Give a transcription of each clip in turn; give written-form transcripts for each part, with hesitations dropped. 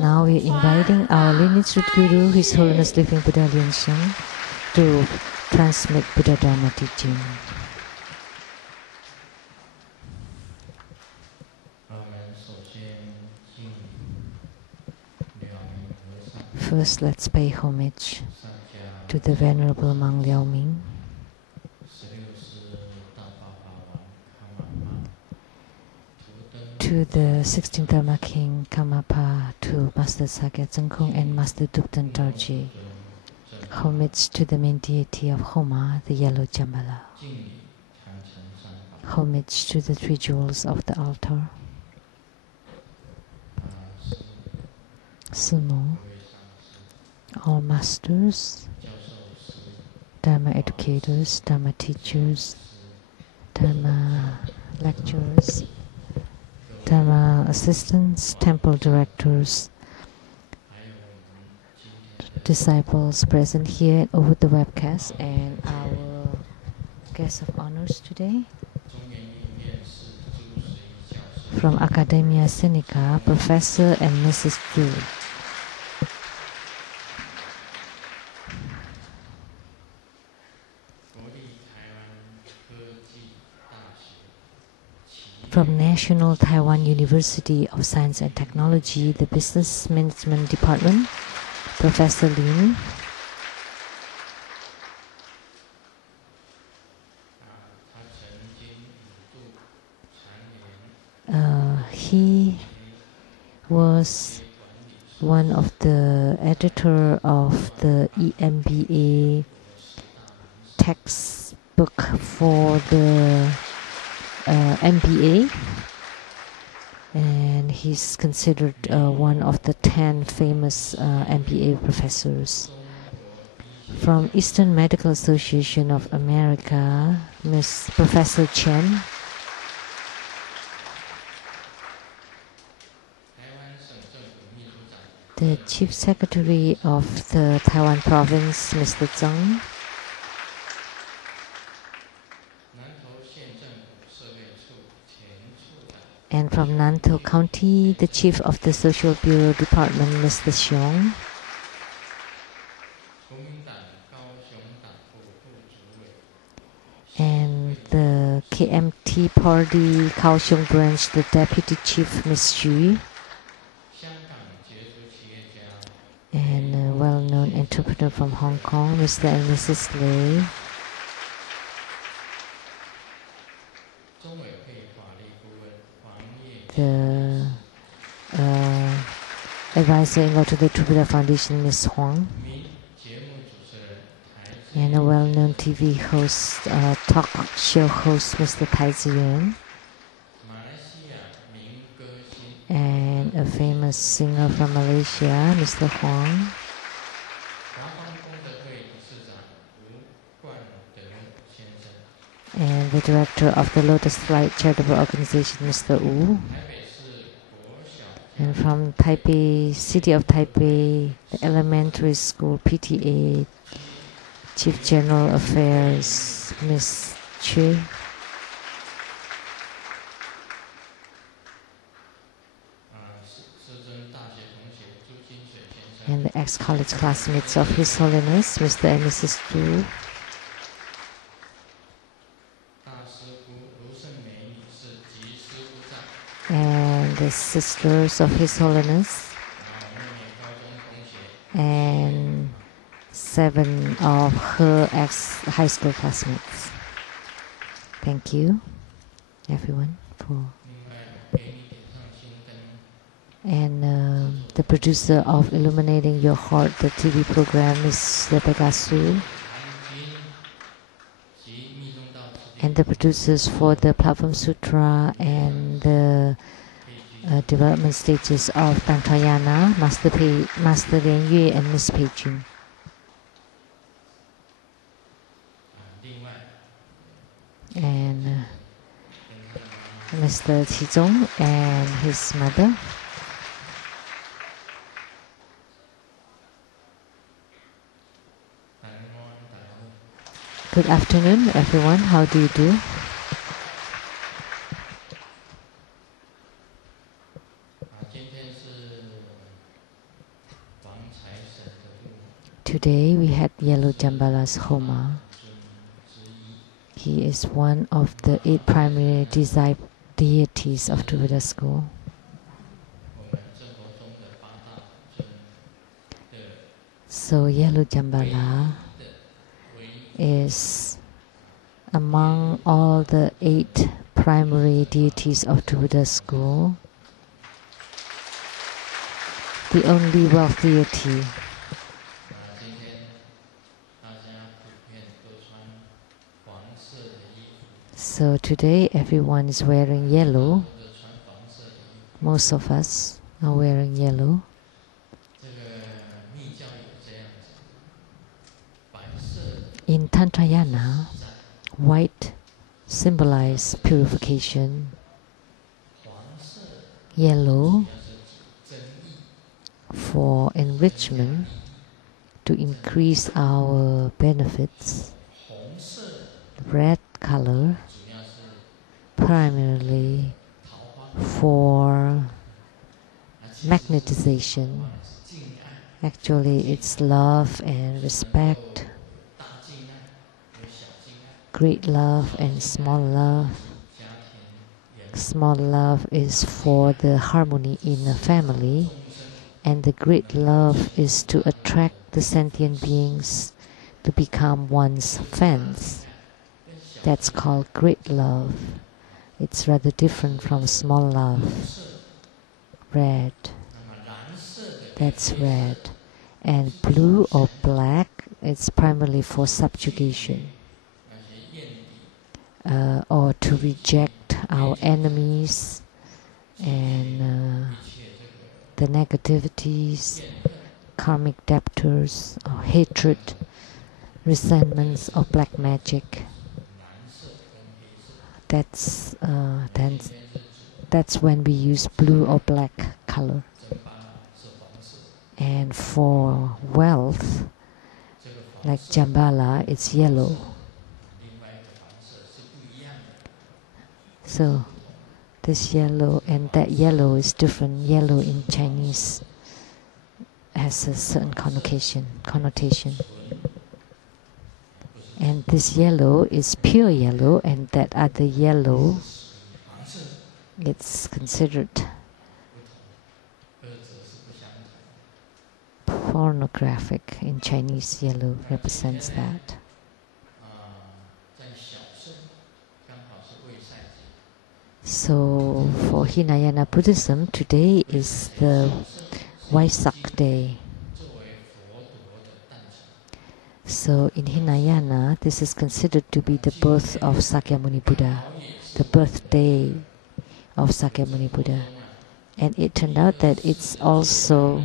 Now we're inviting our lineage root guru, His Holiness Living Buddha Lian to transmit Buddha Dharma teaching. First, let's pay homage to the Venerable Monk Liao Ming, to the 16th Dharma King Kamapa, to Master Sakya Tsang and Master Duptan Dorji. Homage to the main deity of Homa, the yellow Jambala. Homage to the three jewels of the altar. Sumo, all masters, Dharma educators, Dharma teachers, Dharma lecturers, Dharma assistants, temple directors, disciples present here over the webcast, and our guest of honors today from Academia Sinica, Professor and Mrs. Zhu. From National Taiwan University of Science and Technology, the Business Management Department, Professor Lian. He was one of the editor of the EMBA textbook for the MBA, and he's considered one of the 10 famous MBA professors. From Eastern Medical Association of America, Miss Professor Chen. The Chief Secretary of the Taiwan Province, Mr. Tsang. And from Nantou County, the Chief of the Social Bureau Department, Mr. Xiong. And the KMT Party Kaohsiung Branch, the Deputy Chief, Ms. Xu. And a well-known entrepreneur from Hong Kong, Mr. and Mrs. Lei. The advisor-in-law to the True Buddha Foundation, Ms. Huang. And a well-known TV host, talk show host, Mr. Tai Ziyuan. And a famous singer from Malaysia, Mr. Huang. And the director of the Lotus Flight Charitable Organization, Mr. Wu. And from Taipei, City of Taipei, the Elementary School PTA, Chief General Affairs, Ms. Chue. And the ex-college classmates of His Holiness, Mr. and Mrs. Zhu. And the sisters of His Holiness. And 7 of her ex-high school classmates. Thank you, everyone, for... And the producer of Illuminating Your Heart, the TV program, is Rebecca Su. And the producers for the Platform Sutra and the development stages of Tantrayana, Master Lian Yue and Miss Pei Jun. And Mr. Qizong and his mother. Good afternoon, everyone. How do you do? Today we had Yellow Jambala's Homa. He is one of the 8 primary deities of True Buddha School. So Yellow Jambala is among all the 8 primary deities of True Buddha School, the only wealth deity. So today everyone is wearing yellow. Most of us are wearing yellow. In Tantrayana, white symbolizes purification. Yellow for enrichment, to increase our benefits. Red color primarily for magnetization. Actually, it's love and respect, great love and small love. Small love is for the harmony in a family, and the great love is to attract the sentient beings to become one's fans. That's called great love. It's rather different from small love. Red. That's red. And blue or black, it's primarily for subjugation. Or to reject our enemies and the negativities, karmic debtors, or hatred, resentments, or black magic. That's when we use blue or black color. And for wealth, like Jambala, it's yellow. So this yellow and that yellow is different. Yellow in Chinese has a certain connotation. And this yellow is pure yellow, and that other yellow, it's considered pornographic. In Chinese, yellow represents that. So for Hinayana Buddhism, today is the Vaisak day. So in Hinayana, this is considered to be the birth of Sakyamuni Buddha, the birthday of Sakyamuni Buddha. And it turned out that it's also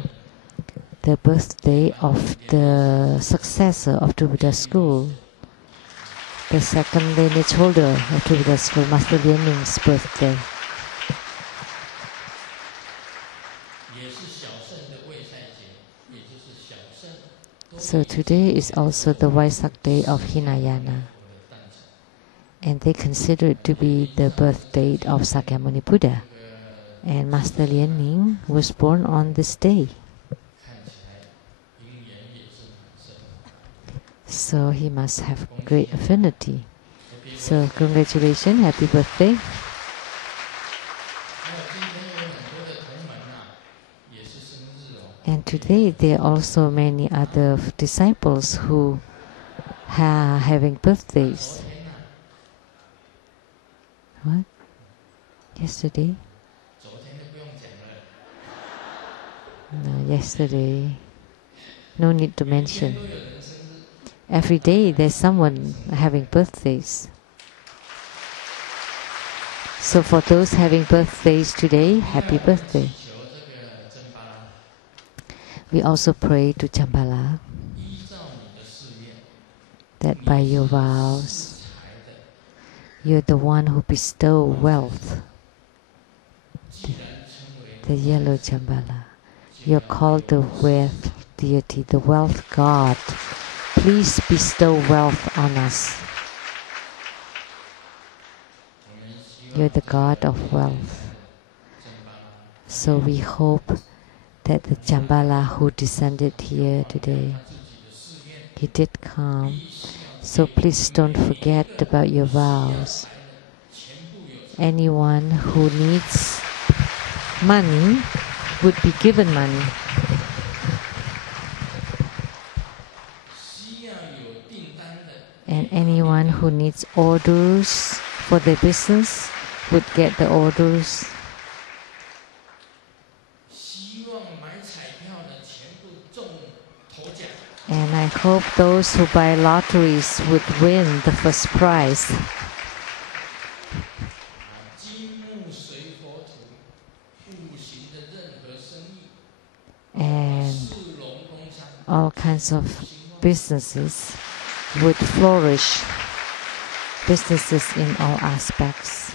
the birthday of the successor of True Buddha School, the second lineage holder of True Buddha School, Master Lian's birthday. So today is also the Vaisak day of Hinayana, and they consider it to be the birth date of Sakyamuni Buddha, and Master Lian was born on this day. So he must have great affinity. So congratulations, happy birthday. And today there are also many other disciples who are having birthdays. What? Yesterday? No, yesterday. No need to mention. Every day there's someone having birthdays. So for those having birthdays today, happy birthday. We also pray to Jambala that by your vows, you're the one who bestow wealth, the yellow Jambala. You're called the wealth deity, the wealth god. Please bestow wealth on us. You're the god of wealth. So we hope that the Jambala who descended here today He did come. So please don't forget about your vows. Anyone who needs money would be given money. And anyone who needs orders for their business would get the orders. And I hope those who buy lotteries would win the first prize. And all kinds of businesses would flourish, businesses in all aspects.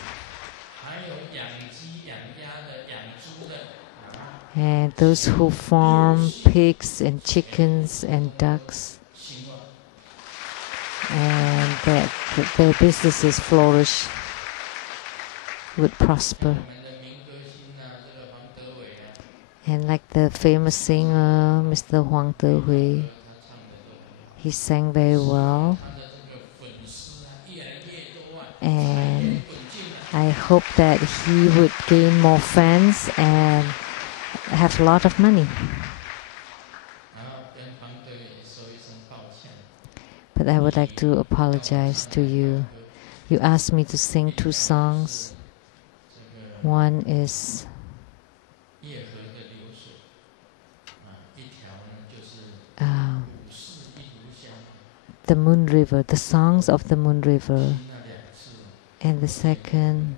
And those who farm pigs and chickens and ducks, and that their businesses flourish, would prosper. And like the famous singer, Mr. Huang Dehui, he sang very well. And I hope that he would gain more fans and have a lot of money. But I would like to apologize to you. You asked me to sing 2 songs. One is the Moon River, the songs of the Moon River. And the second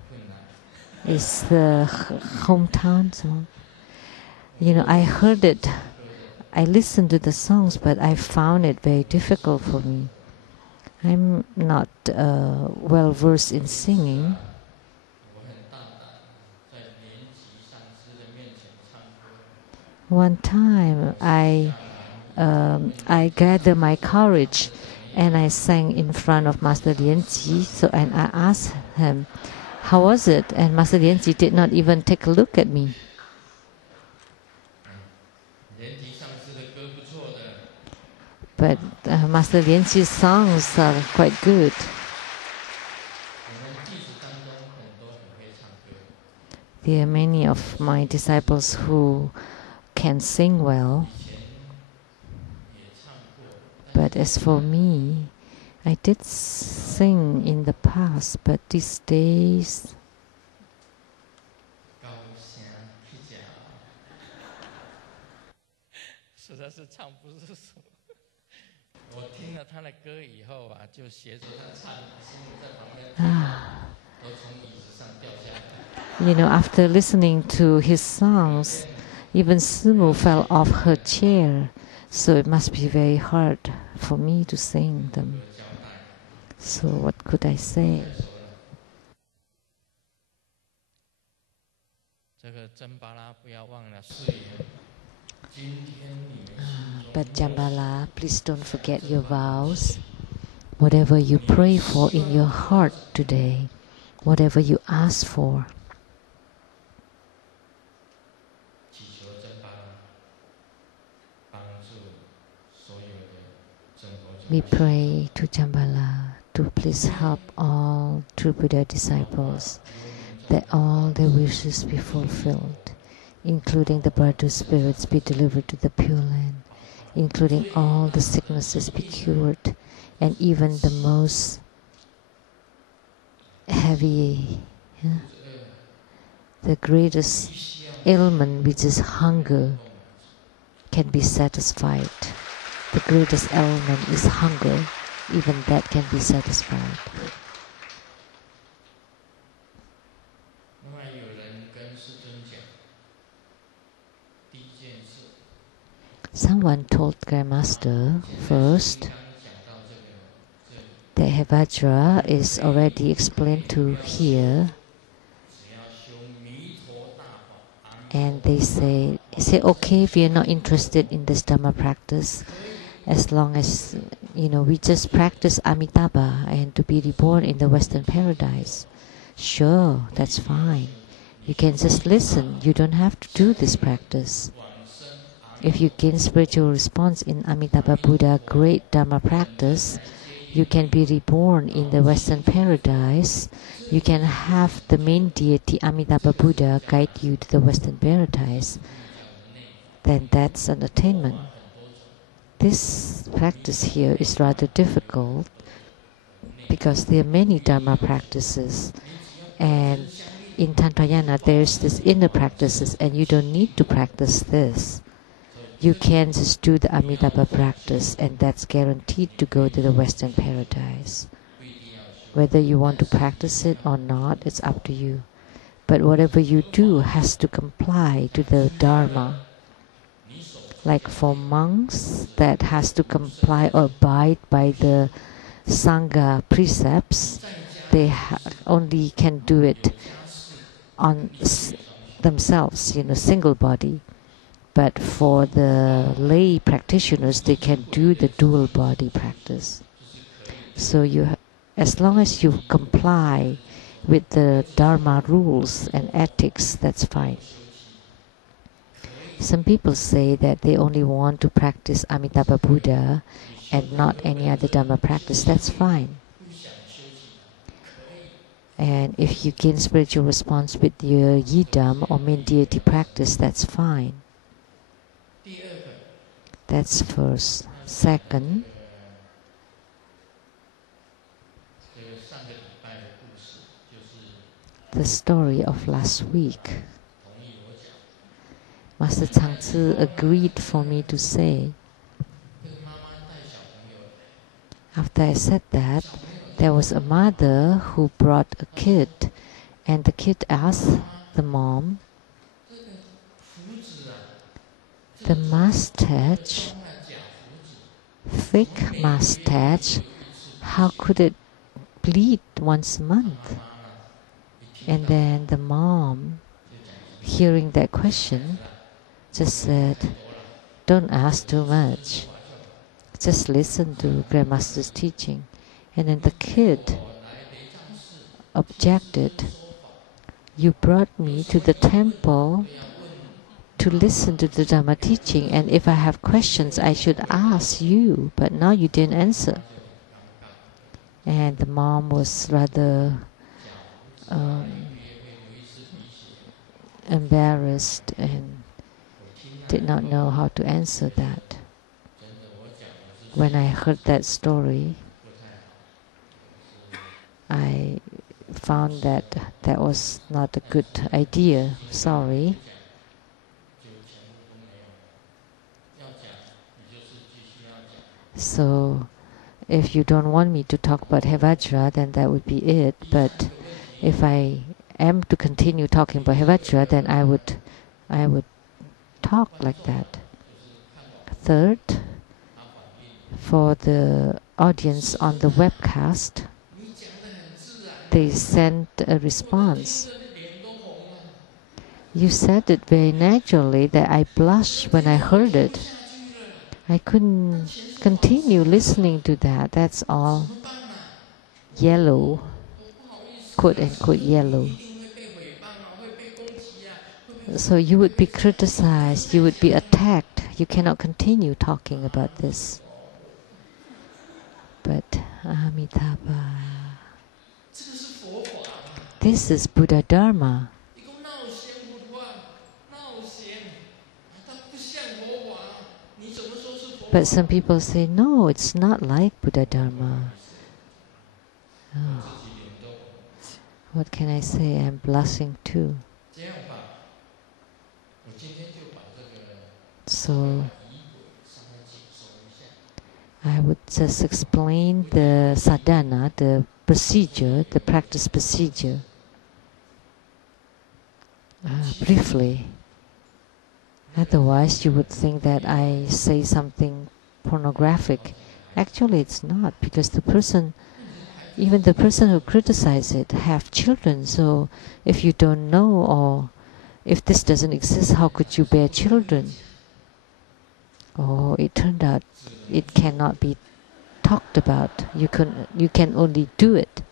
is the hometown song. You know, I heard it, I listened to the songs, but I found it very difficult for me. I'm not well versed in singing. One time I gathered my courage and I sang in front of Master Lian. And I asked him, how was it? And Master Lian did not even take a look at me. But Master Lian's songs are quite good. There are many of my disciples who can sing well. But as for me, I did sing in the past, but these days you know, after listening to his songs, even Sumu fell off her chair, so it must be very hard for me to sing them. So what could I say? But Jambala, please don't forget your vows. Whatever you pray for in your heart today, whatever you ask for, we pray to Jambala to please help all True Buddha disciples, that all their wishes be fulfilled, including the Bardo spirits be delivered to the Pure Land, including all the sicknesses be cured, and even the most heavy, the greatest ailment, which is hunger, can be satisfied. The greatest ailment is hunger, even that can be satisfied. Someone told Grandmaster first that Hevajra is already explained to here, and they say, okay, if you're not interested in this Dharma practice, as long as, you know, we just practice Amitabha and to be reborn in the Western paradise. Sure, that's fine. You can just listen. You don't have to do this practice. If you gain spiritual response in Amitabha Buddha, great Dharma practice, you can be reborn in the Western paradise. You can have the main deity Amitabha Buddha guide you to the Western paradise. Then that's an attainment. This practice here is rather difficult because there are many Dharma practices, and in Tantrayana there's this inner practices, and you don't need to practice this. You can just do the Amitabha practice, and that's guaranteed to go to the Western paradise. Whether you want to practice it or not, it's up to you. But whatever you do has to comply to the Dharma. Like for monks, that has to comply or abide by the Sangha precepts. They only can do it on themselves, single body. But for the lay practitioners, they can do the dual body practice. So as long as you comply with the Dharma rules and ethics, that's fine. Some people say that they only want to practice Amitabha Buddha and not any other Dharma practice. That's fine. And if you gain spiritual response with your Yidam or main deity practice, that's fine. That's first. Second, the story of last week. Master Tsang agreed for me to say. After I said that, there was a mother who brought a kid, and the kid asked the mom, the mustache, fake mustache, how could it bleed once a month? And then the mom, hearing that question, just said, don't ask too much. Just listen to Grandmaster's teaching. And then the kid objected. You brought me to the temple to listen to the Dharma teaching, and if I have questions, I should ask you, but now you didn't answer. And the mom was rather embarrassed and did not know how to answer that. When I heard that story, I found that that was not a good idea. Sorry. So, if you don't want me to talk about Hevajra, then that would be it. But if I am to continue talking about Hevajra, then I would talk like that. Third, for the audience on the webcast, they sent a response. You said it very naturally that I blushed when I heard it. I couldn't continue listening to that. That's all yellow, quote unquote yellow. So you would be criticized, you would be attacked. You cannot continue talking about this. But Amitabha, this is Buddha Dharma. But some people say, no, it's not like Buddha Dharma. Oh. What can I say? I'm blushing too. So I would just explain the sadhana, the procedure, the practice procedure, briefly. Otherwise, you would think that I say something pornographic. Actually, it's not, because the person, even the person who criticizes it, have children. So if you don't know, or if this doesn't exist, how could you bear children? Oh, it turned out it cannot be talked about. You can only do it.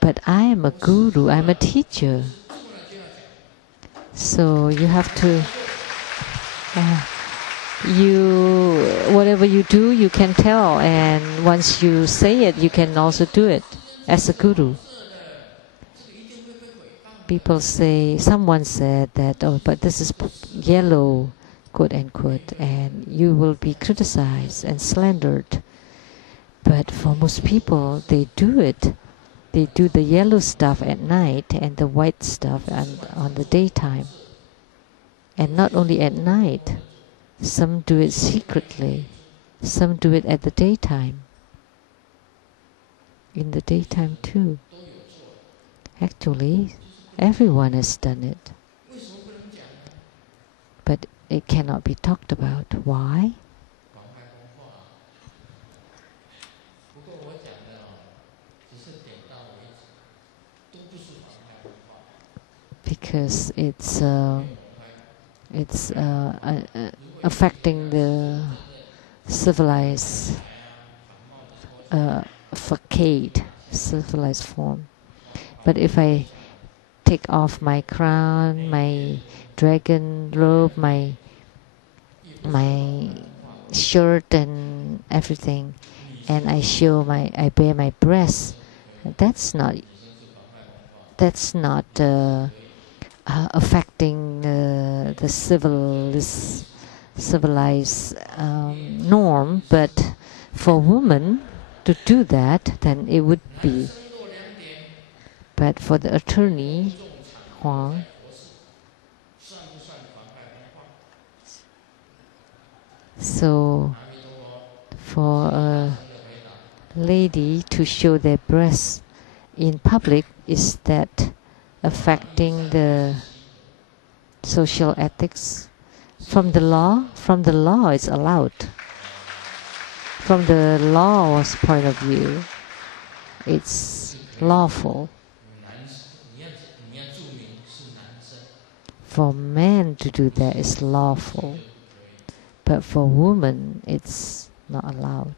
But I am a guru, I'm a teacher. So you have to whatever you do, you can tell, and once you say it, you can also do it as a guru. People say, someone said that, oh, but this is yellow, quote unquote, and you will be criticized and slandered. But for most people, they do it. They do the yellow stuff at night and the white stuff on the daytime. And not only at night, some do it secretly, some do it at the daytime. In the daytime too. Actually, everyone has done it. But it cannot be talked about. Why? Because it's affecting the civilized facade, civilized form. But if I take off my crown, my dragon robe, my shirt and everything, and I bare my breast, that's not affecting the civilized norm. But for women to do that, then it would be. But for the attorney, Huang, so for a lady to show their breasts in public, is that affecting the social ethics? From the law it's allowed. From the law's point of view, it's lawful. For men to do that is lawful, but for women it's not allowed.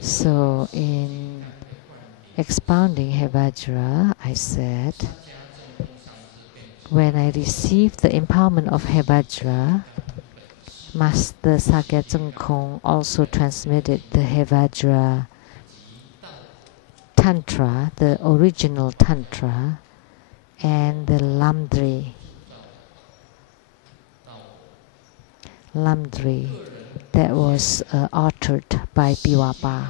So in expounding Hevajra, I said, when I received the empowerment of Hevajra, Master Sakyamuni also transmitted the Hevajra Tantra, the original Tantra, and the Lamdri that was authored by Biwapa.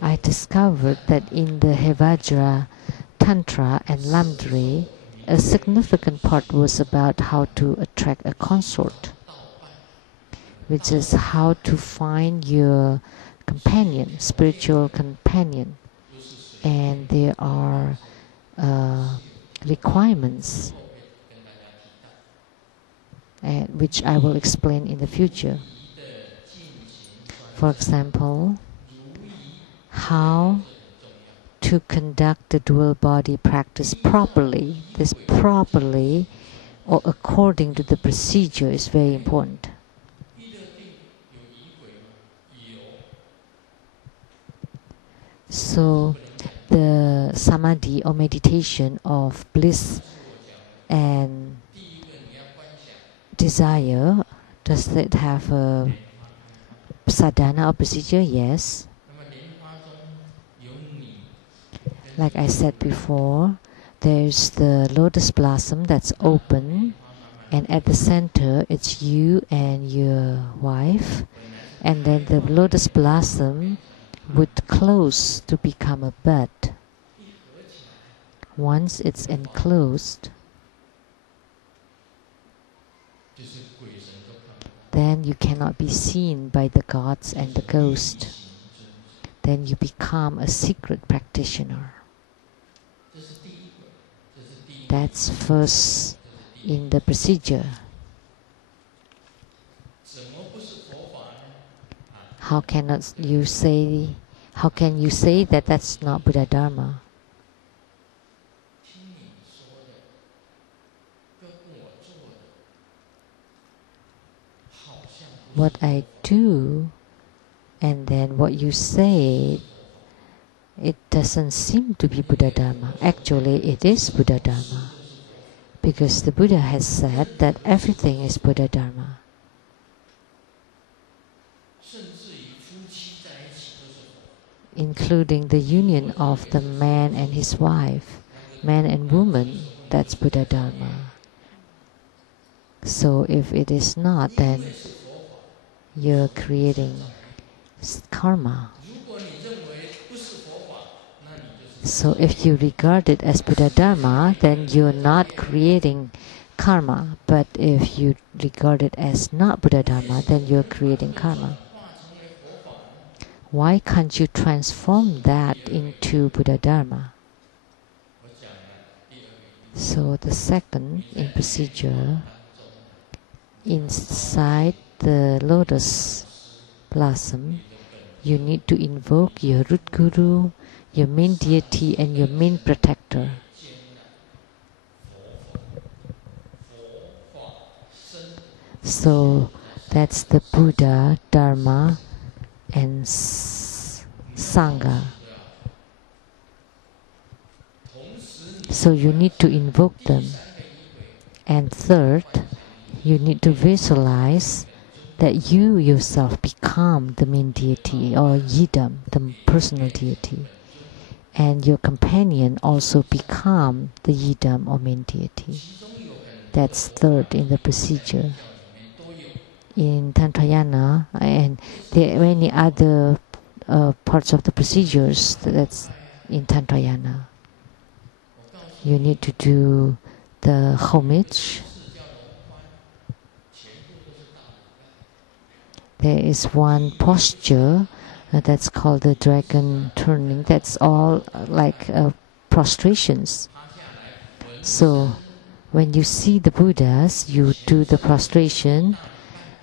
I discovered that in the Hevajra Tantra and Lamdri, a significant part was about how to attract a consort, which is how to find your companion, spiritual companion. And there are requirements, which I will explain in the future. For example, how to conduct the dual body practice properly. This properly or according to the procedure is very important. So the samadhi or meditation of bliss and desire, does it have a sadhana or procedure? Yes. Like I said before, there's the lotus blossom that's open, and at the center it's you and your wife, and then the lotus blossom would close to become a bud. Once it's enclosed, then you cannot be seen by the gods and the ghost. Then you become a secret practitioner. That's first in the procedure. How can you say that that's not Buddha Dharma? What I do, and then what you say, it doesn't seem to be Buddha Dharma. Actually, it is Buddha Dharma. Because the Buddha has said that everything is Buddha Dharma. Including the union of the man and his wife, man and woman, that's Buddha Dharma. So if it is not, then you're creating karma. So if you regard it as Buddha Dharma, then you're not creating karma. But if you regard it as not Buddha Dharma, then you're creating karma. Why can't you transform that into Buddha Dharma? So the second in procedure, inside the lotus blossom, you need to invoke your root guru, your main deity, and your main protector. So that's the Buddha, Dharma, and Sangha. So you need to invoke them. And third, you need to visualize that you yourself become the main deity or yidam, the personal deity. And your companion also become the yidam or main deity. That's third in the procedure. In Tantrayana, and there are many other parts of the procedures that's in Tantrayana. You need to do the homage. There is one posture that's called the dragon turning. That's all like prostrations. So when you see the Buddhas, you do the prostration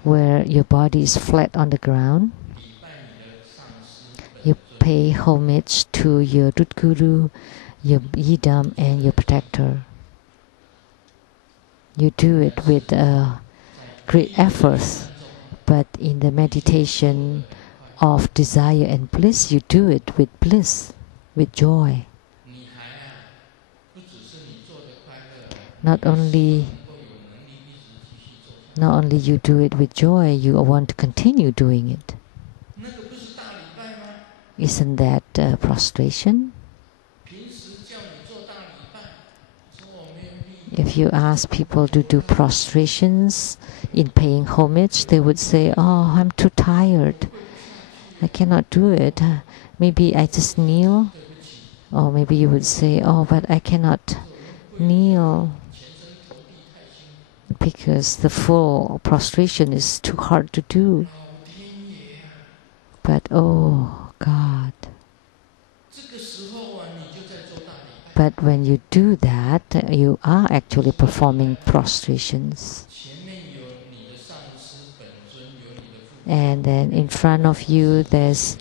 where your body is flat on the ground. You pay homage to your root guru, your yidam, and your protector. You do it with great effort, but in the meditation of desire and bliss, you do it with bliss, with joy. Not only you do it with joy, you want to continue doing it. Isn't that prostration? If you ask people to do prostrations in paying homage, they would say, "Oh, I'm too tired. I cannot do it. Maybe I just kneel." Or maybe you would say, "Oh, but I cannot kneel because the full prostration is too hard to do." But oh God. But when you do that, you are actually performing prostrations. And then in front of you, there's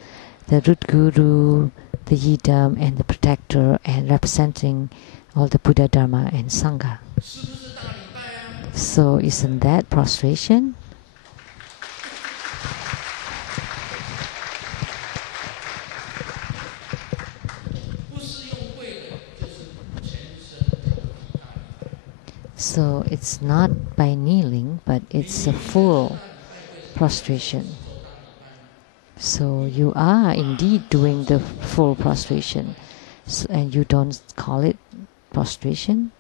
the root guru, the yidam, and the protector, and representing all the Buddha, Dharma, and Sangha. So isn't that prostration? So it's not by kneeling, but it's a full prostration. So you are indeed doing the full prostration, and you don't call it prostration.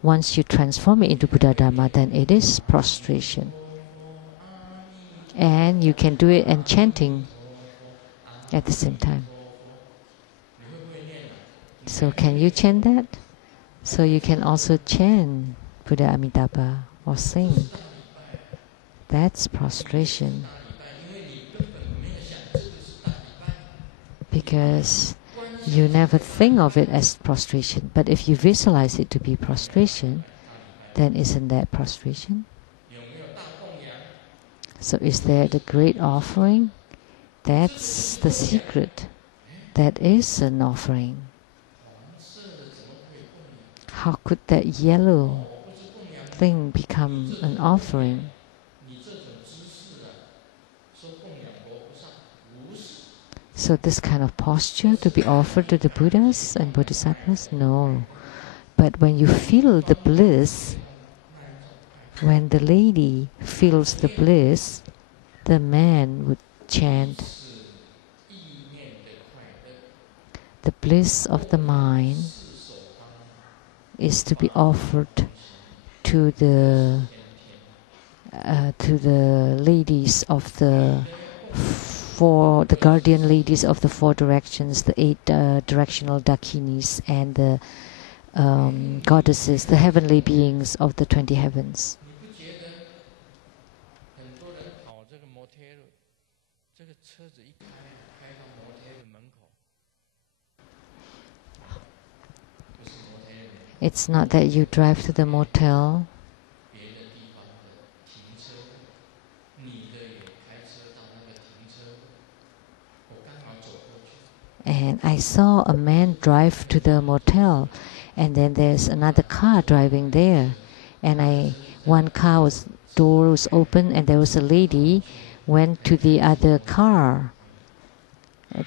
Once you transform it into Buddha Dharma, then it is prostration. And you can do it and chanting at the same time. So can you chant that? So you can also chant Buddha Amitabha or sing. That's prostration. Because you never think of it as prostration. But if you visualize it to be prostration, then isn't that prostration? So is there the great offering? That's the secret. That is an offering. How could that yellow thing become an offering? So this kind of posture to be offered to the Buddhas and Bodhisattvas? No. But when you feel the bliss, when the lady feels the bliss, the man would chant, the bliss of the mind is to be offered to the ladies of the guardian ladies of the four directions, the eight directional dakinis, and the goddesses, the heavenly beings of the 20 heavens. It's not that you drive to the motel and I saw a man drive to the motel, and then there's another car driving there, and one car door was open, and there was a lady went to the other car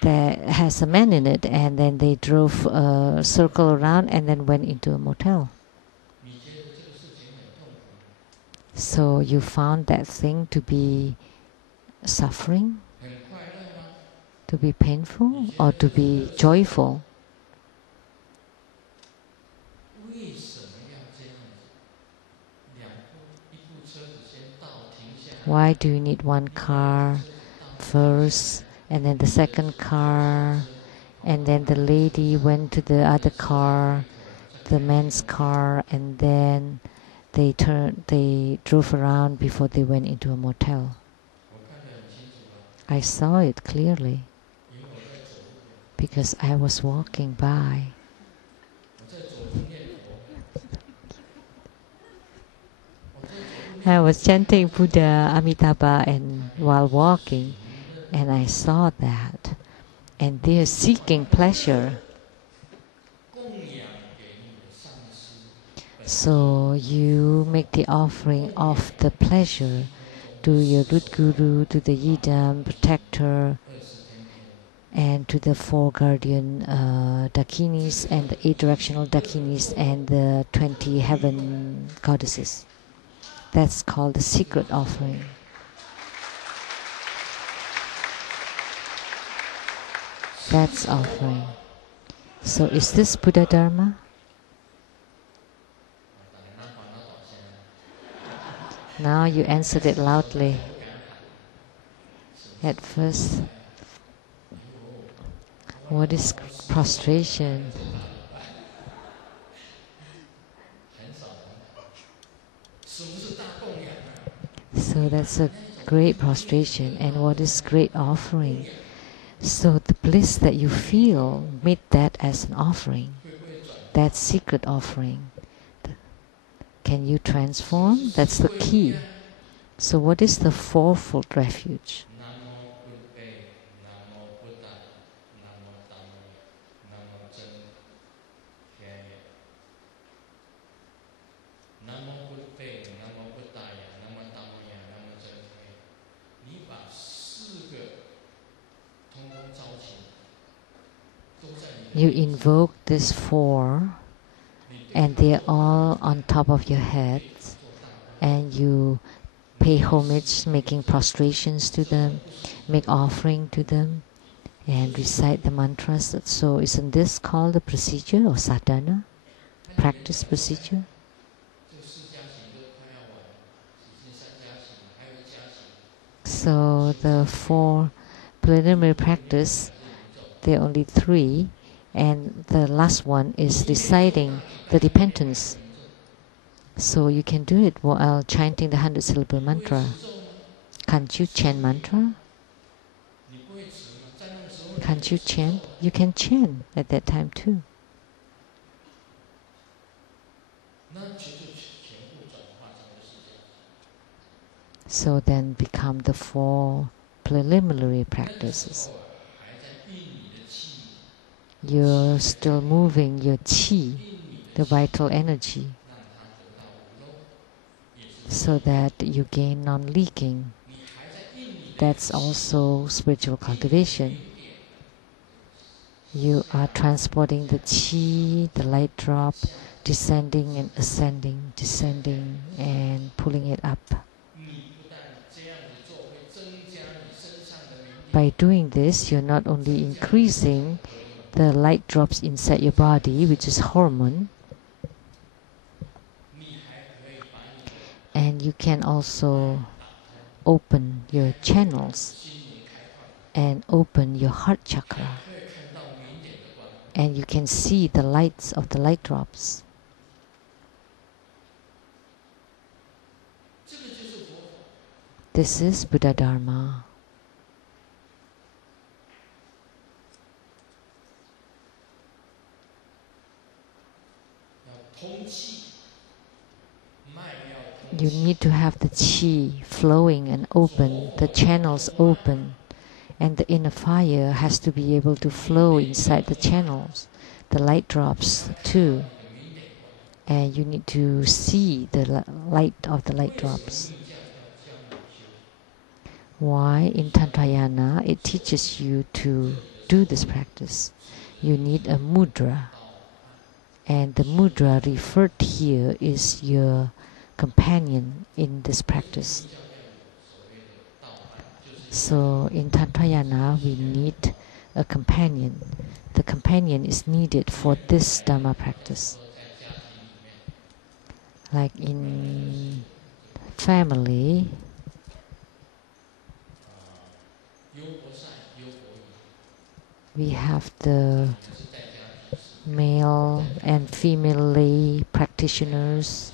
that has a man in it, and then they drove a circle around and then went into a motel. So you found that thing to be suffering, to be painful, or to be joyful? Why do you need one car first, and then the second car, and then the lady went to the other car, the man's car, and then they drove around before they went into a motel? I saw it clearly because I was walking by. I was chanting Buddha, Amitabha, and while walking, and I saw that, and they are seeking pleasure. So you make the offering of the pleasure to your root guru, to the yidam protector, and to the four guardian dakinis, and the eight directional dakinis, and the 20 heaven goddesses. That's called the secret offering. That's offering. So is this Buddha Dharma? Now you answered it loudly. At first, what is prostration? So that's a great prostration. And what is great offering? So the bliss that you feel, meet that as an offering. That's secret offering. Can you transform? That's the key. So what is the Four-Foot Refuge? You invoke these four, and they're all on top of your head, and you pay homage, making prostrations to them, make offering to them, and recite the mantras. So isn't this called the procedure or sadhana? Practice procedure? So the four preliminary practice, there are only three, and the last one is reciting the repentance. So you can do it while chanting the 100-syllable mantra. Can't you chant mantra? Can't you chant? You can chant at that time too. So then become the four preliminary practices. You're still moving your qi, the vital energy, so that you gain non-leaking. That's also spiritual cultivation. You are transporting the chi, the light drop, descending and ascending, descending and pulling it up. By doing this, you're not only increasing the light drops inside your body, which is hormone, and you can also open your channels and open your heart chakra, and you can see the lights of the light drops. This is Buddha Dharma. You need to have the qi flowing and open, the channels open, and the inner fire has to be able to flow inside the channels, the light drops too. And you need to see the light of the light drops. Why in Tantrayana it teaches you to do this practice? You need a mudra. And the mudra referred here is your companion in this practice. So in Tantrayana we need a companion. The companion is needed for this Dharma practice. Like in family, we have the male and female lay practitioners.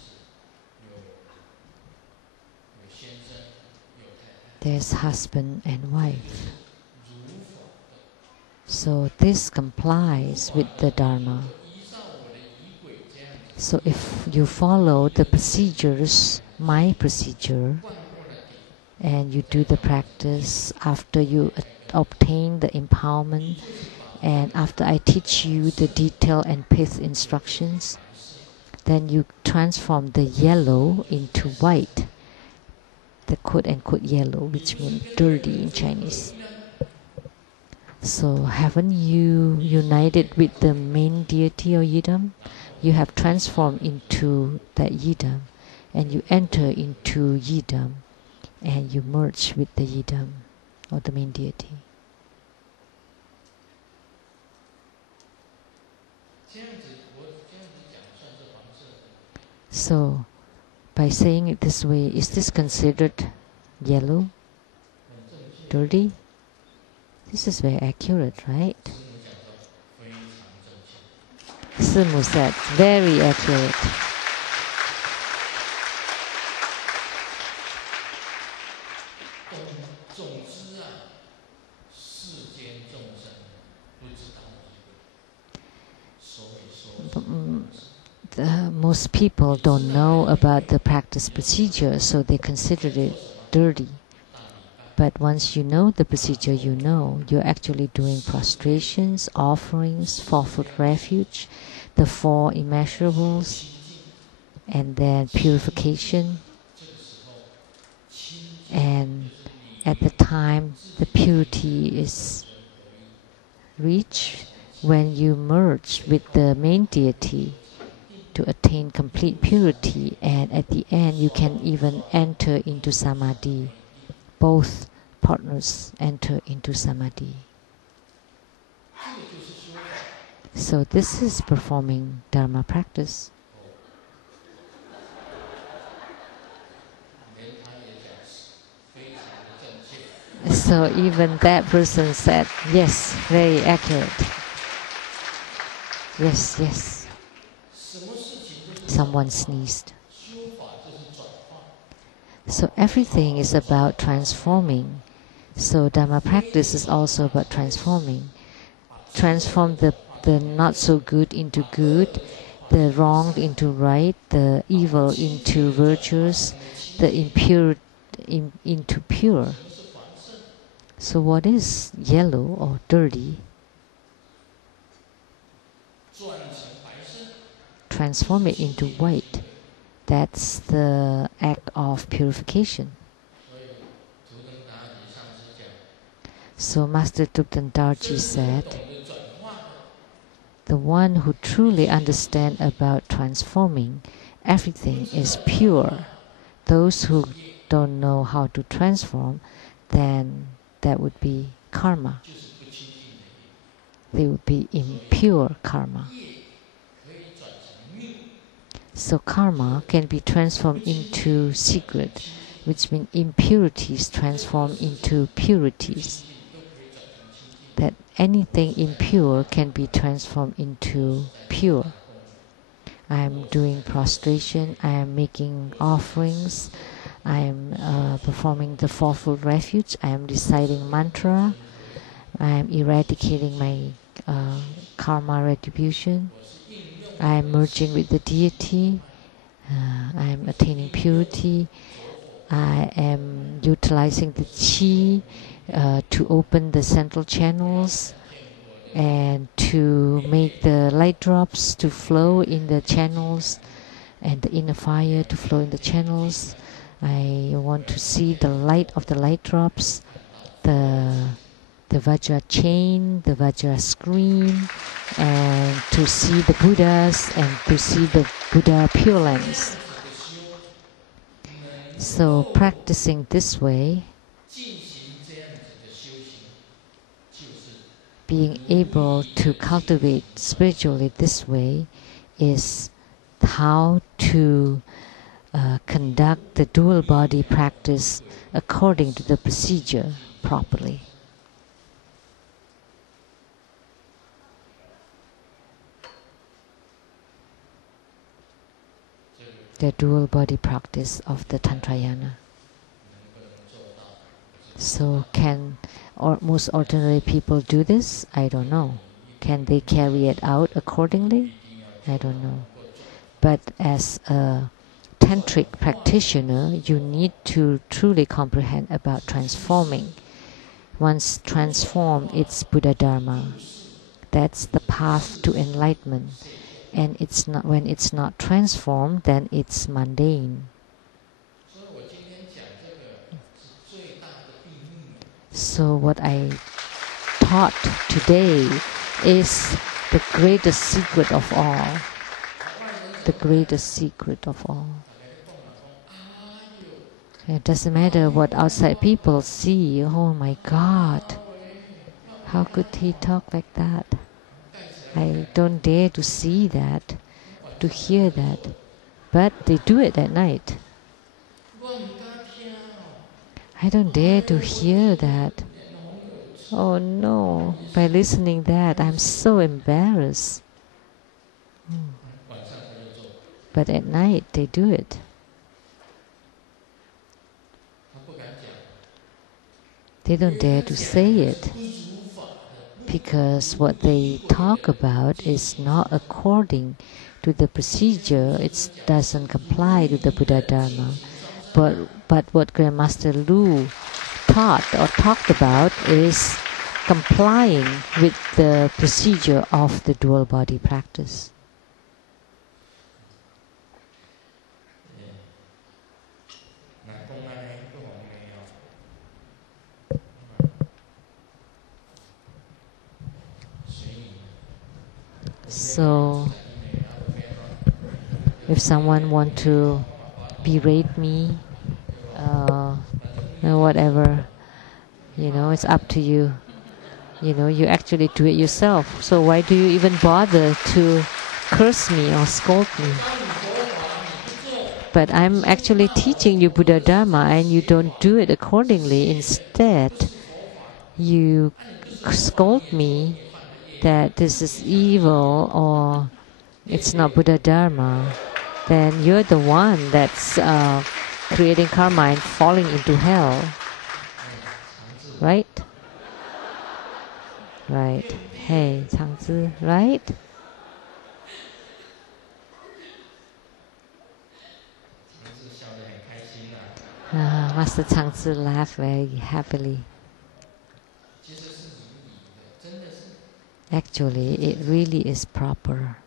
There's husband and wife. So this complies with the Dharma. So if you follow the procedures, my procedure, and you do the practice after you obtain the empowerment, and after I teach you the detail and pith instructions, then you transform the yellow into white, the quote-unquote yellow, which means dirty in Chinese. So haven't you united with the main deity or yidam? You have transformed into that yidam, and you enter into yidam, and you merge with the yidam or the main deity. So, by saying it this way, is this considered yellow, dirty? This is very accurate, right? Simu said, very accurate. Most people don't know about the practice procedure, so they consider it dirty. But once you know the procedure, you know you're actually doing prostrations, offerings, four-foot refuge, the four immeasurables, and then purification. And at the time the purity is reached, when you merge with the main deity to attain complete purity, and at the end you can even enter into samadhi. Both partners enter into samadhi. So this is performing Dharma practice. So even that person said, yes, very accurate. Yes, yes. Someone sneezed. So everything is about transforming. So Dharma practice is also about transforming. Transform the not so good into good, the wrong into right, the evil into virtuous, the impure into pure. So what is yellow or dirty? Transform it into white. That's the act of purification. So Master Thupten Darji said, the one who truly understands about transforming, everything is pure. Those who don't know how to transform, then that would be karma. They would be impure karma. So karma can be transformed into secret, which means impurities transform into purities. That anything impure can be transformed into pure. I am doing prostration, I am making offerings, I am performing the Four-Foot Refuge, I am reciting mantra, I am eradicating my karma retribution, I am merging with the deity, I am attaining purity, I am utilizing the chi to open the central channels and to make the light drops to flow in the channels and the inner fire to flow in the channels. I want to see the light of the light drops, the Vajra chain, the Vajra screen, and to see the Buddhas and to see the Buddha Pure Lands. So practicing this way, being able to cultivate spiritually this way is how to conduct the dual body practice according to the procedure properly. The dual body practice of the Tantrayana. So can most ordinary people do this? I don't know. Can they carry it out accordingly? I don't know. But as a tantric practitioner, you need to truly comprehend about transforming. Once transformed, it's Buddha Dharma. That's the path to enlightenment. And it's not, when it's not transformed, then it's mundane. So what I taught today is the greatest secret of all. The greatest secret of all. It doesn't matter what outside people see. Oh my God, how could he talk like that? I don't dare to see that, to hear that. But they do it at night. I don't dare to hear that. Oh no, by listening that, I'm so embarrassed. But at night, they do it. They don't dare to say it. Because what they talk about is not according to the procedure, it doesn't comply to the Buddha Dharma. But what Grandmaster Lu taught or talked about is complying with the procedure of the dual body practice. So, if someone want to berate me, whatever, it's up to you. You actually do it yourself. So why do you even bother to curse me or scold me? But I'm actually teaching you Buddha Dharma and you don't do it accordingly. Instead, you scold me that this is evil or it's not Buddha Dharma. Then you're the one that's creating karma and falling into hell. Right? Right. Hey, Tsang, right? Master Tsang laughed very happily. Actually, it really is proper.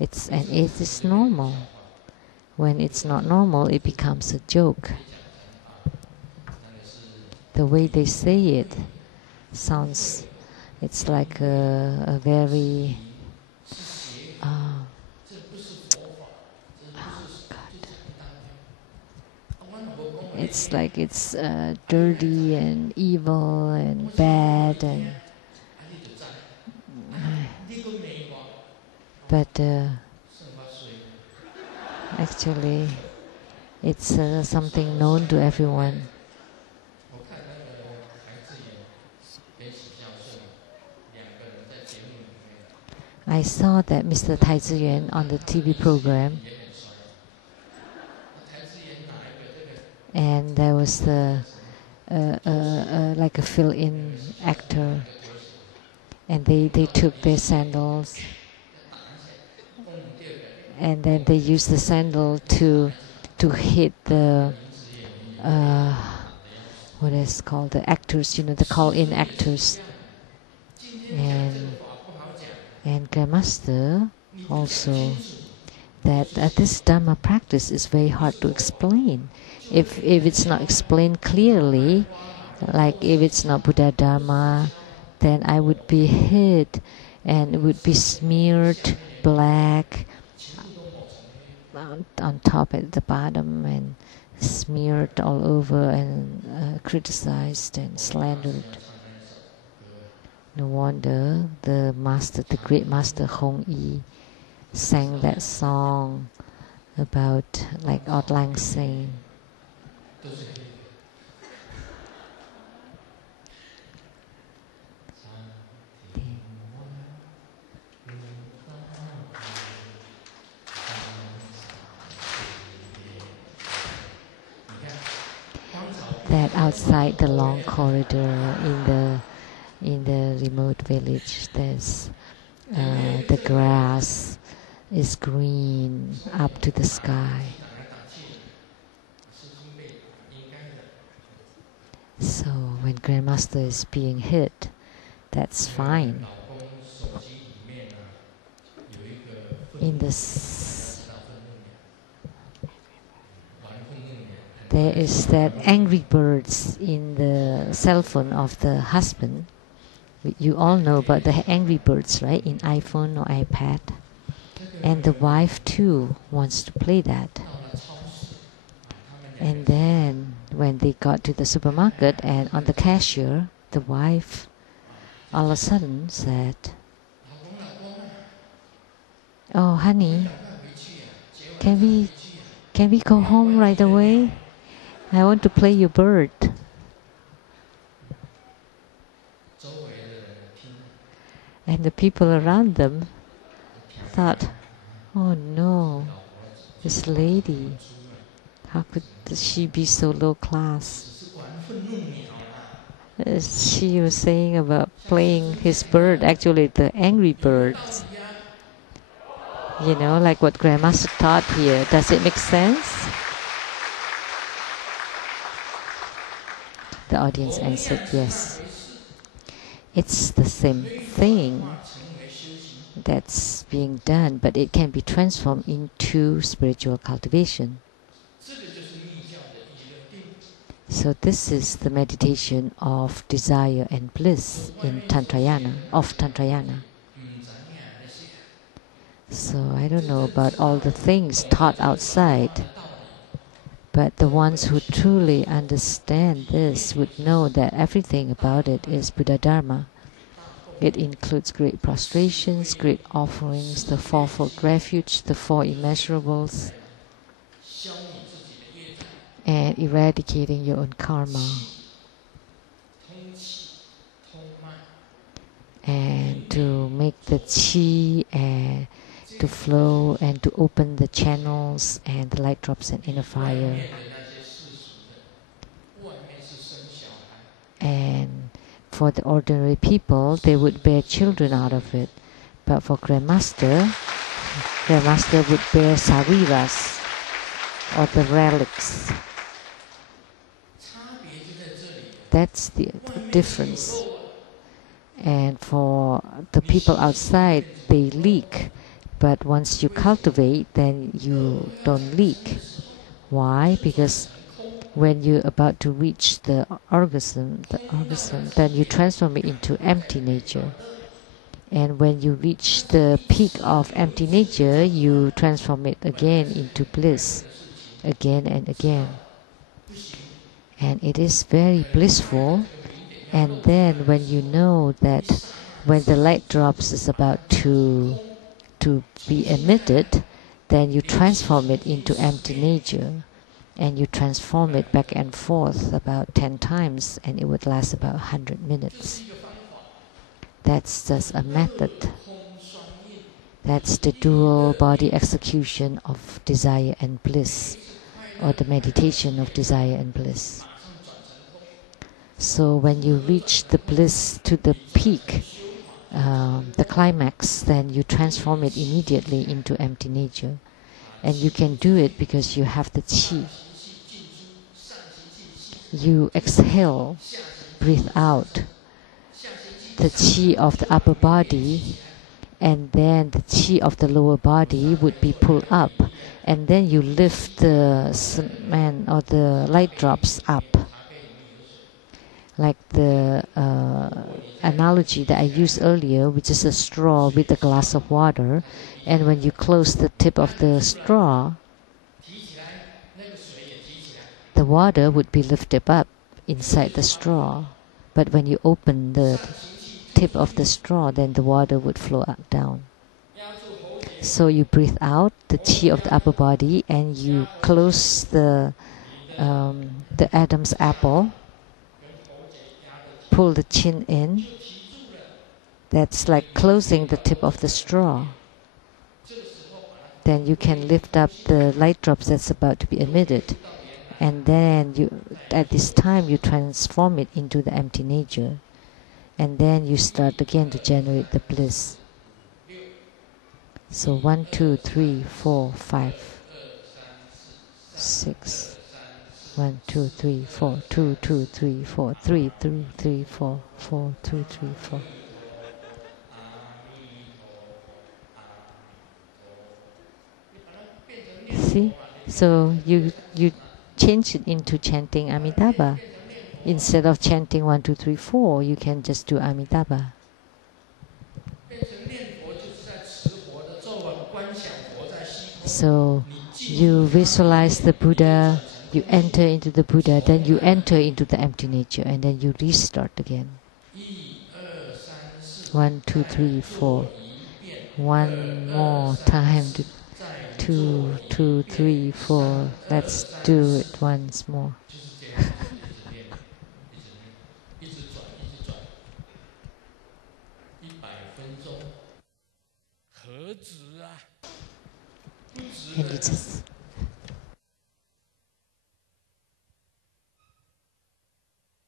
It is normal. When it's not normal, it becomes a joke. The way they say it sounds, it's like a very It's like it's dirty and evil and bad, and but actually it's something known to everyone. I saw that Mr. Yuan on the TV program, and there was like a fill-in actor, and they took their sandals, and then they used the sandal to hit the what is called the actors, the call-in actors, and Grandmaster also that this Dharma practice is very hard to explain. If it's not explained clearly, like if it's not Buddha Dharma, then I would be hit and it would be smeared black on top at the bottom and smeared all over and criticized and slandered. No wonder the great master Hong Yi sang that song about like Auld Lang Syne. That outside the long corridor in the remote village, there's the grass is green up to the sky. So when Grandmaster is being hit, that's fine. There is that Angry Birds in the cell phone of the husband. You all know about the Angry Birds, right? In iPhone or iPad. And the wife too wants to play that. And then when they got to the supermarket and on the cashier, the wife all of a sudden said, "Oh honey, can we go home right away? I want to play your bird." And the people around them thought, "Oh no, this lady, how could she be so low class?" She was saying about playing his bird, actually the Angry Birds. Like what Grandmaster taught here. Does it make sense? The audience answered yes. It's the same thing that's being done, but it can be transformed into spiritual cultivation. So this is the meditation of desire and bliss in Tantrayana, of Tantrayana. So I don't know about all the things taught outside, but the ones who truly understand this would know that everything about it is Buddha Dharma. It includes great prostrations, great offerings, the Four-Foot Refuge, the Four Immeasurables, and eradicating your own karma, and to make the chi to flow and to open the channels and the light drops and inner fire. And for the ordinary people, they would bear children out of it. But for Grandmaster would bear sariras, or the relics. That's the difference. And for the people outside, they leak. But once you cultivate, then you don't leak. Why? Because when you're about to reach the orgasm, then you transform it into empty nature. And when you reach the peak of empty nature, you transform it again into bliss, again and again. And it is very blissful. And then when you know that when the light drops is about to be emitted, then you transform it into empty nature. And you transform it back and forth about 10 times, and it would last about 100 minutes. That's just a method. That's the dual body execution of desire and bliss, or the meditation of desire and bliss. So when you reach the bliss to the peak, the climax, then you transform it immediately into empty nature. And you can do it because you have the qi. You exhale, breathe out the qi of the upper body, and then the qi of the lower body would be pulled up, and then you lift the cement or the light drops up. Like the analogy that I used earlier, which is a straw with a glass of water, and when you close the tip of the straw, the water would be lifted up inside the straw. But when you open the tip of the straw, then the water would flow down. So you breathe out the qi of the upper body, and you close the Adam's apple. Pull the chin in. That's like closing the tip of the straw. Then you can lift up the light drops that's about to be emitted. And then at this time you transform it into the empty nature. And then you start again to generate the bliss. So 1, 2, 3, 4, 5, 6. 1, 2, 3, 4, 2, 2, 3, 4, 3, 3, 3, 4, 4, 2, 3, 4. See? So you change it into chanting Amitabha. Instead of chanting 1, 2, 3, 4, you can just do Amitabha. So you visualize the Buddha, you enter into the Buddha, then you enter into the empty nature, and then you restart again. 1, 2, 3, 4. One more time. 2, 2, 3, 4. Let's do it once more. And you just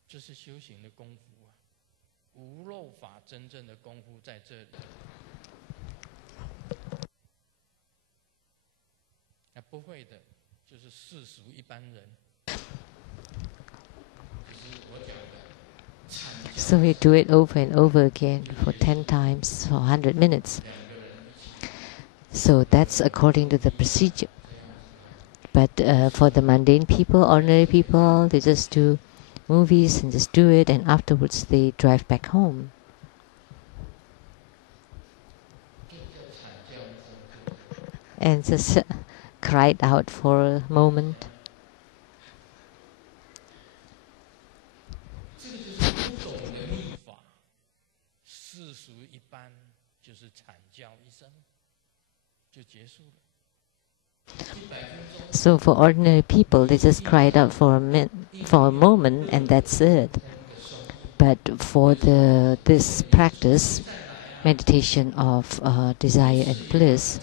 这是修行的功夫啊，无漏法真正的功夫在这里。那不会的，就是世俗一般人。就是我讲的。So we do it over and over again for 10 times for 100 minutes. So that's according to the procedure. But for the mundane people, ordinary people, they just do movies and just do it, and afterwards they drive back home. And just cried out for a moment. So for ordinary people, they just cried out for a moment, and that's it. But for this practice, meditation of desire and bliss,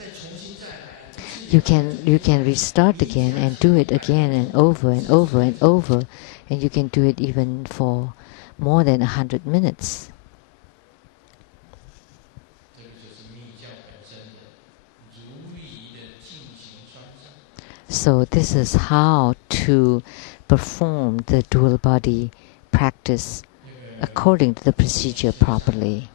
you can restart again and do it again and over and over and over, and you can do it even for more than 100 minutes. So this is how to perform the dual body practice according to the procedure properly.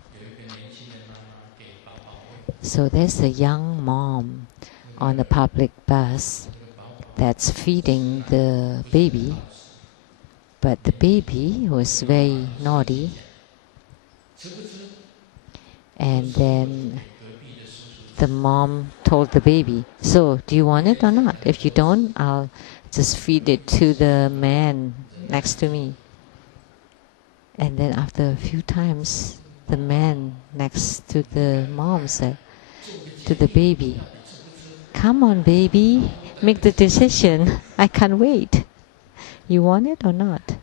So there's a young mom on a public bus that's feeding the baby, but the baby was very naughty, And then the mom told the baby, "So, do you want it or not? If you don't, I'll just feed it to the man next to me." And then after a few times, the man next to the mom said to the baby, "Come on, baby, make the decision. I can't wait. You want it or not?"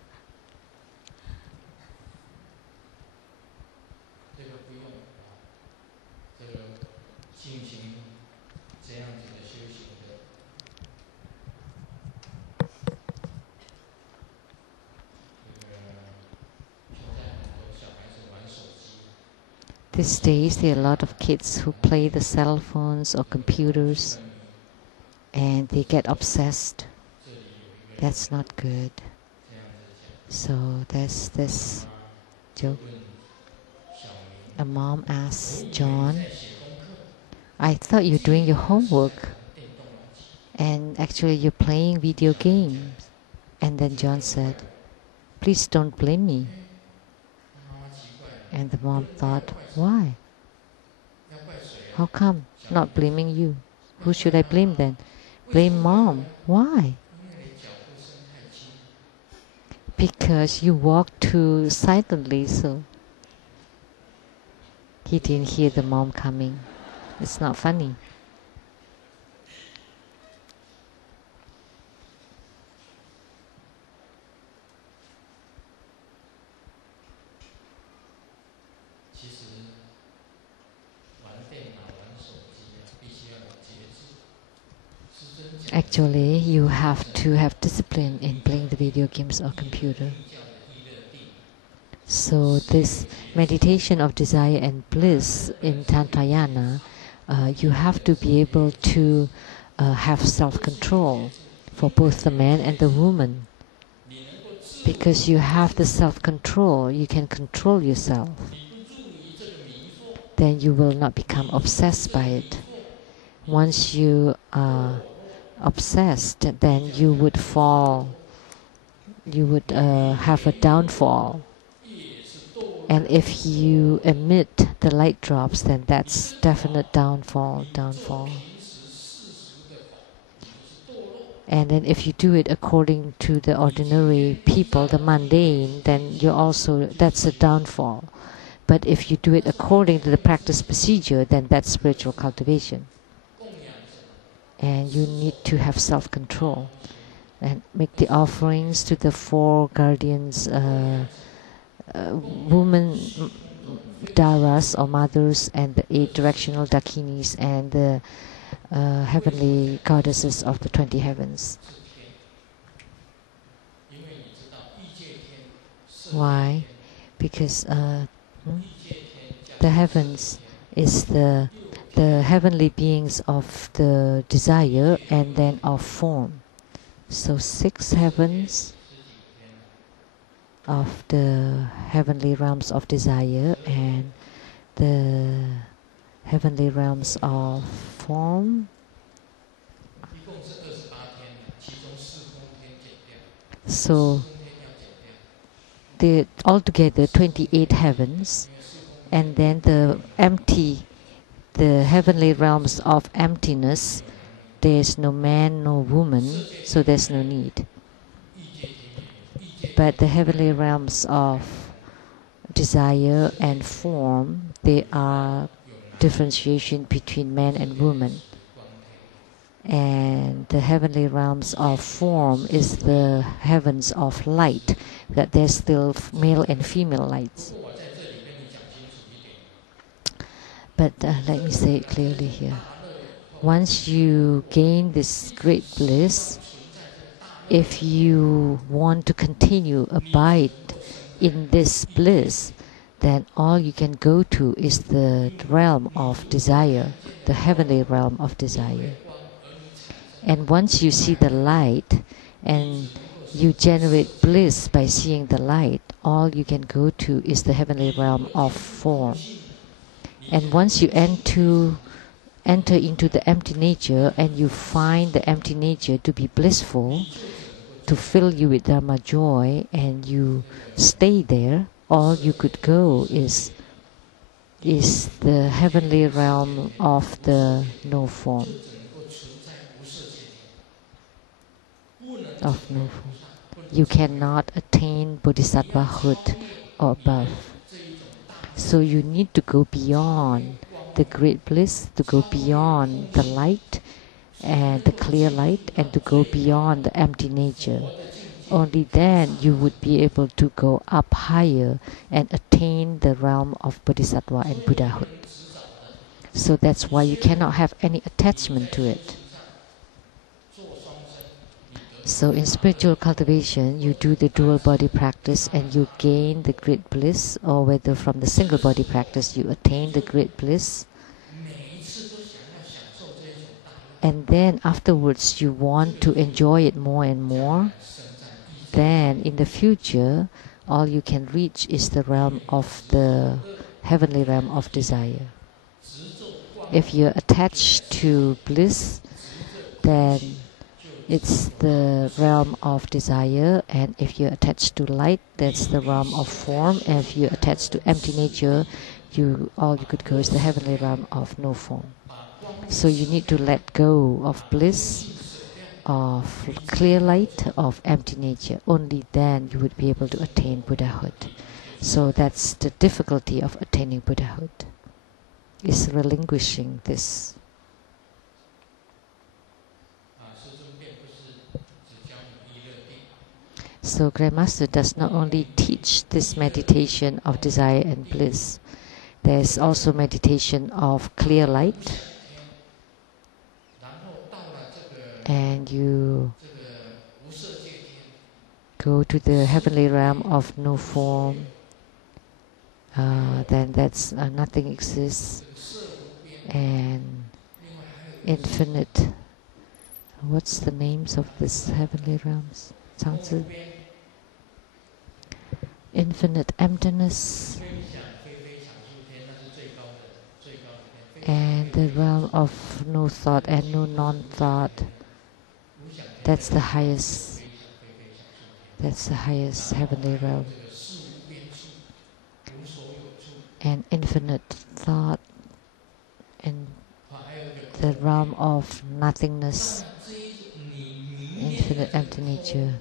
These days, there are a lot of kids who play the cell phones or computers, and they get obsessed. That's not good. So there's this joke. A mom asked John, "I thought you're doing your homework, and actually you're playing video games." And then John said, "Please don't blame me." And the mom thought, "Why? How come not blaming you? Who should I blame then?" "Blame mom." "Why?" "Because you walk too silently, so." He didn't hear the mom coming. It's not funny. Actually, you have to have discipline in playing the video games or computer. So this meditation of desire and bliss in Tantrayana, you have to be able to have self-control for both the man and the woman. Because you have the self-control, you can control yourself. Then you will not become obsessed by it. Once you are obsessed, then you would fall, you would have a downfall. And if you emit the light drops, then that's definite downfall. And then if you do it according to the ordinary people, the mundane, then that's a downfall. But if you do it according to the practice procedure, then that's spiritual cultivation. And you need to have self-control and make the offerings to the four guardians, women Dharas or mothers, and the 8 directional Dakinis, and the heavenly goddesses of the 20 heavens. Why? Because the heavens is the heavenly beings of the desire and then of form. So 6 heavens of the heavenly realms of desire and the heavenly realms of form. So altogether 28 heavens, and then the heavenly realms of emptiness, there's no man, no woman, so there's no need. But the heavenly realms of desire and form, they are differentiation between man and woman. And the heavenly realms of form is the heavens of light, that there's still male and female lights. But let me say it clearly here. Once you gain this great bliss, if you want to continue, abide in this bliss, then all you can go to is the realm of desire, the heavenly realm of desire. And once you see the light and you generate bliss by seeing the light, all you can go to is the heavenly realm of form. And once you enter into the empty nature and you find the empty nature to be blissful, to fill you with Dharma joy, and you stay there, all you could go is is the heavenly realm of the no form. Of no form. You cannot attain bodhisattvahood or above. So you need to go beyond the great bliss, to go beyond the light and the clear light, and to go beyond the empty nature. Only then you would be able to go up higher and attain the realm of bodhisattva and Buddhahood. So that's why you cannot have any attachment to it. So in spiritual cultivation, you do the dual body practice and you gain the great bliss, or whether from the single body practice you attain the great bliss. And then afterwards you want to enjoy it more and more. Then in the future, all you can reach is the realm of the heavenly realm of desire. If you're attached to bliss, then it's the realm of desire, and if you're attached to light, that's the realm of form. And if you're attached to empty nature, all you could go is the heavenly realm of no form. So you need to let go of bliss, of clear light, of empty nature. Only then you would be able to attain Buddhahood. So that's the difficulty of attaining Buddhahood, is relinquishing this. So Grandmaster does not only teach this meditation of desire and bliss, there is also meditation of clear light, and you go to the heavenly realm of no form. Then that's nothing exists, and infinite. What's the names of this heavenly realms? Infinite emptiness, and the realm of no thought and no non-thought. That's the highest. That's the highest heavenly realm. And infinite thought, and the realm of nothingness, infinite empty nature.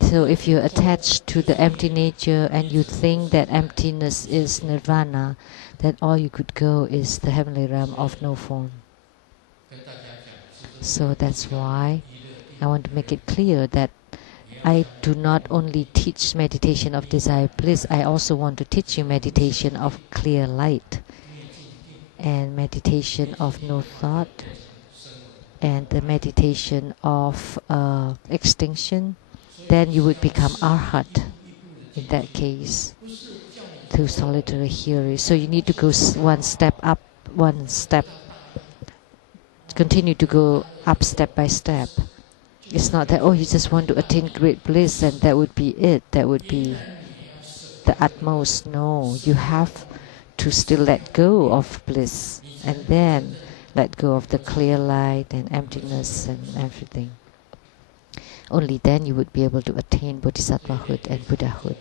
So if you're attached to the empty nature and you think that emptiness is nirvana, then all you could go is the heavenly realm of no form. So that's why I want to make it clear that I do not only teach meditation of desire bliss, I also want to teach you meditation of clear light, and meditation of no thought, and the meditation of extinction. Then you would become arhat in that case, through solitary hearing. So you need to go one step up, one step, continue to go up step by step. It's not that, oh, you just want to attain great bliss and that would be it, that would be the utmost. No, you have to still let go of bliss, and then let go of the clear light and emptiness and everything. Only then you would be able to attain bodhisattvahood and Buddhahood.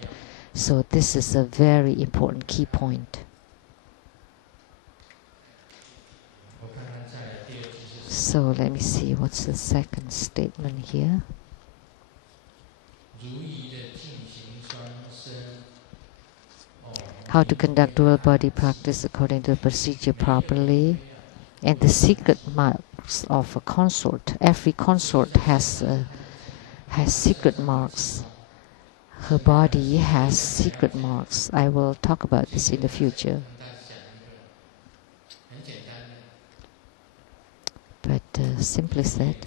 So this is a very important key point. So let me see, what's the second statement here? How to conduct dual body practice according to the procedure properly, and the secret marks of a consort. Every consort has secret marks. Her body has secret marks. I will talk about this in the future. But simply said,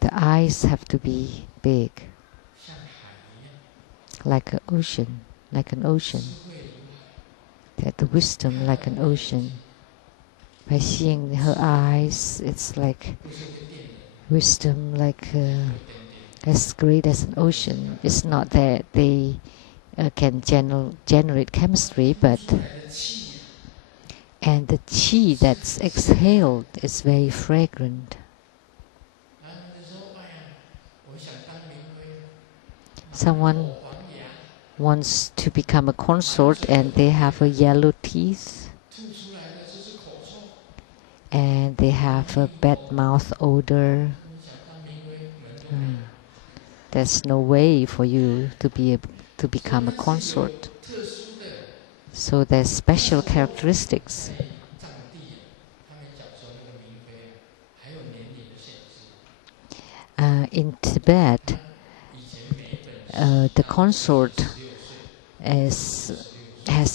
the eyes have to be big, like an ocean, That the wisdom like an ocean. By seeing her eyes, it's like wisdom, like as great as an ocean. It's not that they can generate chemistry, but and the qi that's exhaled is very fragrant. Someone wants to become a consort and they have a yellow teeth and they have a bad mouth odor, there's no way for you to be able to become a consort. So there's special characteristics. In Tibet, the consort has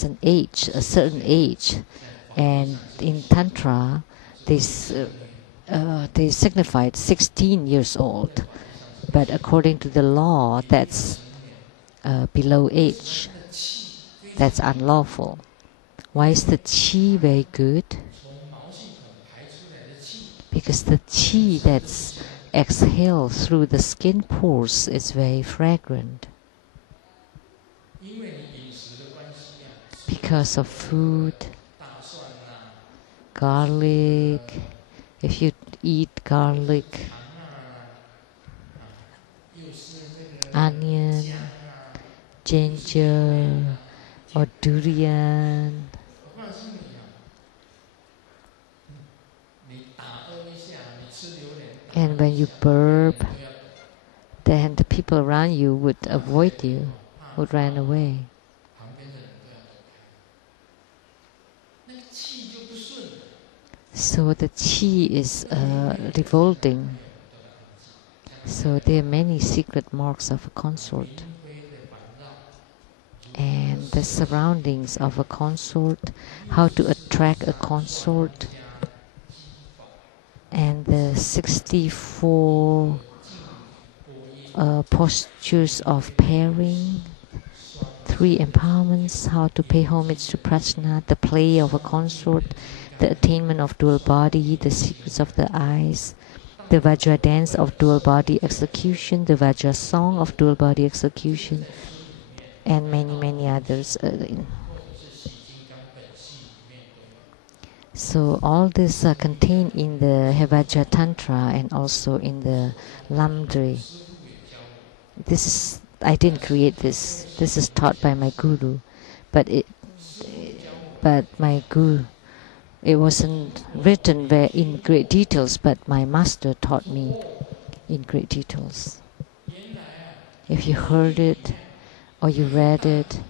an age, a certain age, and in Tantra, they signified 16 years old. But according to the law, that's below age. That's unlawful. Why is the qi very good? Because the qi that's exhaled through the skin pores is very fragrant. Because of food, garlic, if you eat garlic, onion, ginger, or durian, and when you burp, then the people around you would avoid you, would run away. So the qi is revolting. So there are many secret marks of a consort. And the surroundings of a consort, how to attract a consort, and the 64 postures of pairing, 3 empowerments, how to pay homage to prajna, the play of a consort, the attainment of dual body, the secrets of the eyes, the Vajra dance of dual body execution, the Vajra song of dual body execution, and many others. So all this are contained in the Hevajra Tantra and also in the Lamdri. This is, I didn't create this. This is taught by my guru, but my guru, it wasn't written in great details, but my master taught me in great details. If you heard it or you read it,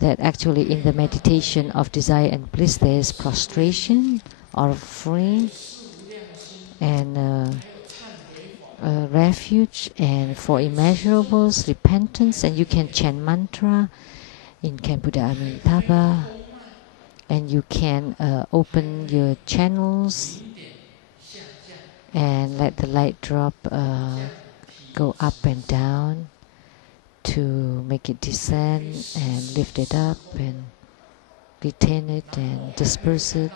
that actually in the meditation of desire and bliss there is prostration, offering, and refuge, and for immeasurables, repentance, and you can chant mantra in Buddha Amitabha, and you can open your channels and let the light drop go up and down to make it descend and lift it up and retain it and disperse it,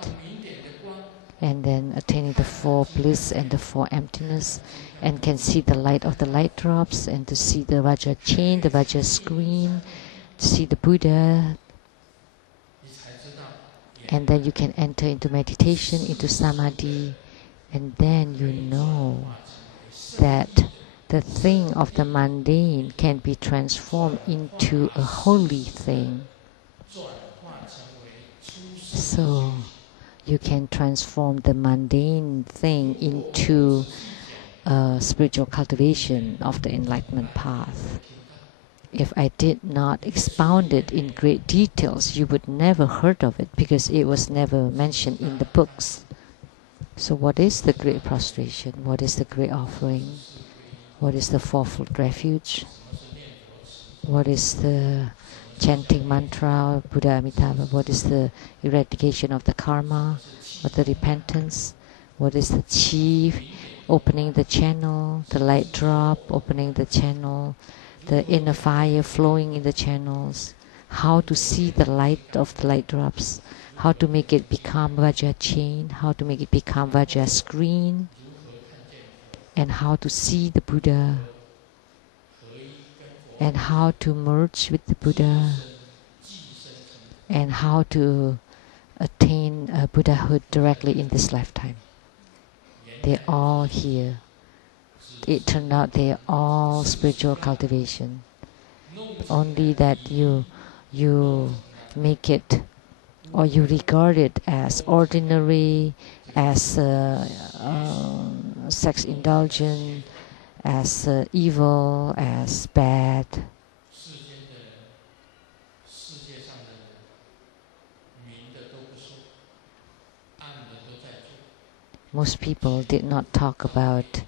and then attaining the 4 bliss and the 4 emptiness, and can see the light of the light drops, and to see the Vajra chain, the Vajra screen, to see the Buddha, and then you can enter into meditation, into samadhi, and then you know that the thing of the mundane can be transformed into a holy thing. So you can transform the mundane thing into a spiritual cultivation of the enlightenment path. If I did not expound it in great details, you would never heard of it because it was never mentioned in the books. So what is the great prostration? What is the great offering? What is the Four-Foot Refuge? What is the chanting mantra, Buddha Amitabha? What is the eradication of the karma? What the repentance? What is the chi? Opening the channel, the light drop, opening the channel, the inner fire flowing in the channels, how to see the light of the light drops, how to make it become Vajra chain, how to make it become Vajra screen, and how to see the Buddha, and how to merge with the Buddha, and how to attain Buddhahood directly in this lifetime. They're all here. It turned out they're all spiritual cultivation. only that you make it, or you regard it as ordinary, as sex indulgent, as evil, as bad. Most people did not talk about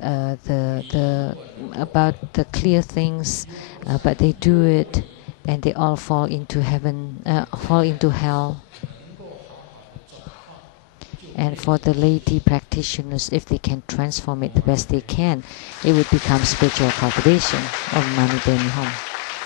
the clear things, but they do it, and they all fall into fall into hell. And for the laity practitioners, if they can transform it the best they can, it would become spiritual cultivation. Om Mani Padme Hum.